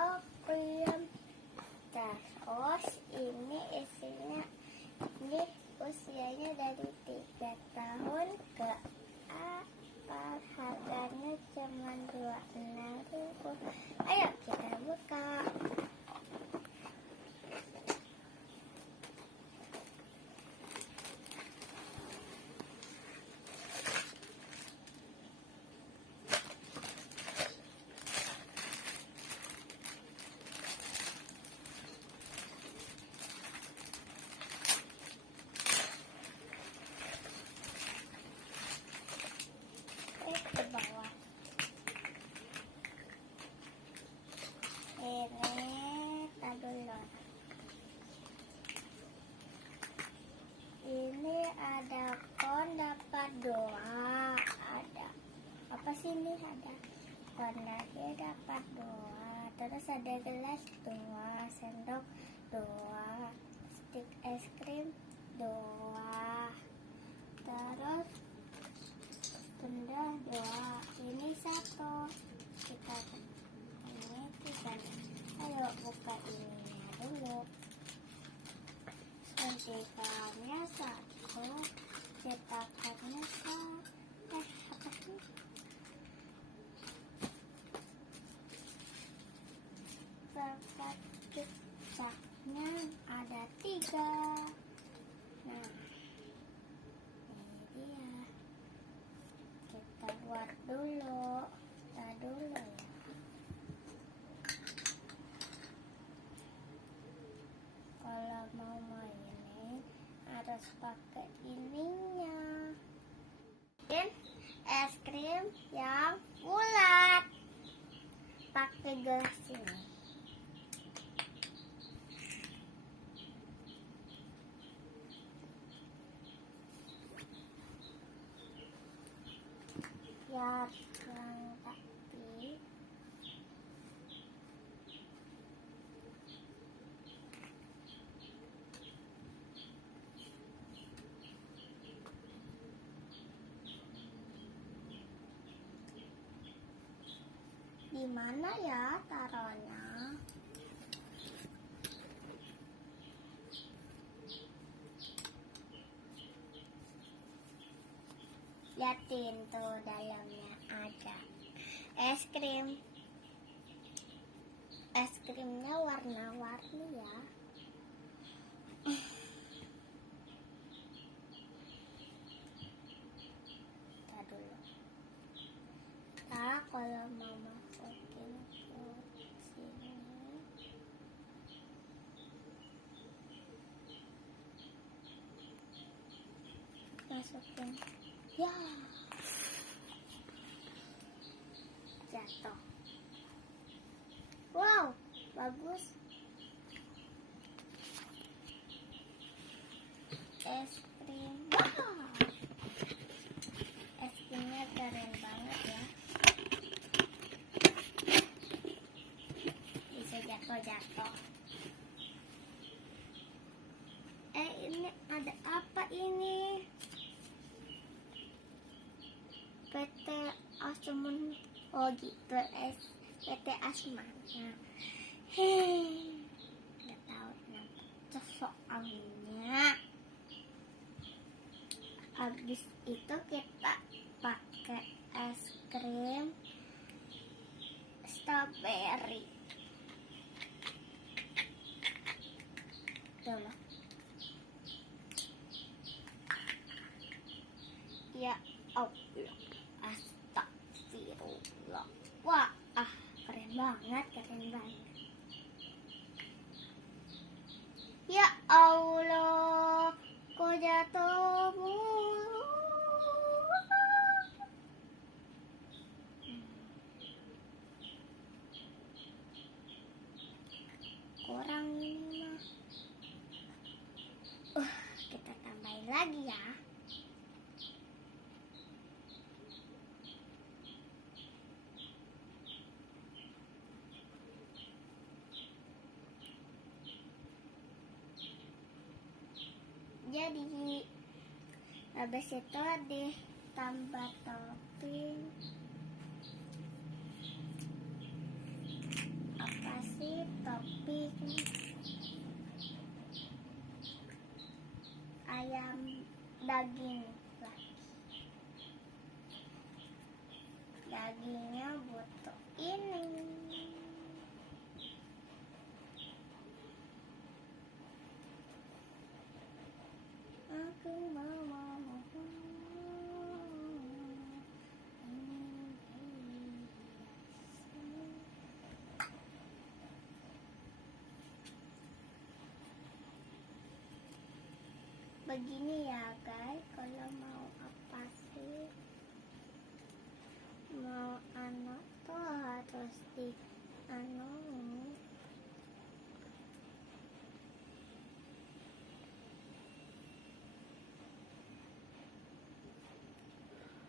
Aquarium. Terus ini isinya, ini usianya dari 3 tahun ke atas. Harganya cuma 26.000. Ayo kita buka. Ke bawah. Ini tak dulu. Ini ada kon dapat 2. Ada apa sih ini? Ada kon lagi dapat 2. Terus ada gelas 2, sendok 2, stik es krim 2. Terus benda 2. Ini 1. Kita ini 3. Ayo buka ininya dulu. Suntikannya 1. Cetakannya 1. Apa sih? Kertas cicaknya ada 3. Nah, ini dia. Kita buat dulu. Kita dulu ya. Kalau mau mainin harus pakai ininya. Dan es krim yang bulat. Pakai gelas ini. Biar yang tadi di mana ya taruhnya? Liatin tuh dalamnya ada es krim. Es krimnya warna-warni ya. Kita dulu. Nah, kalau mau masukin ke sini, masukin. Ya, jatuh. Wow, bagus. Es krim. Wow, es krimnya keren banget ya. Bisa jatuh-jatuh. Ini ada apa ini? PT Asman. Oh gitu, PT Asman. Nah, nggak tahu nanti soalnya. Habis itu kita pakai es krim strawberry. Tuh loh. Ya Allah, astagfirullah. Wah, keren banget, keren banget. Ya Allah, kok jatuh mulu. Kurang ini mah. Kita tambahin lagi ya. Jadi habis itu ditambah topping apa ayam daging lagi. Dagingnya butuh ini. Aku mau begini ya guys, kalau mau apa sih, mau anak tuh harus di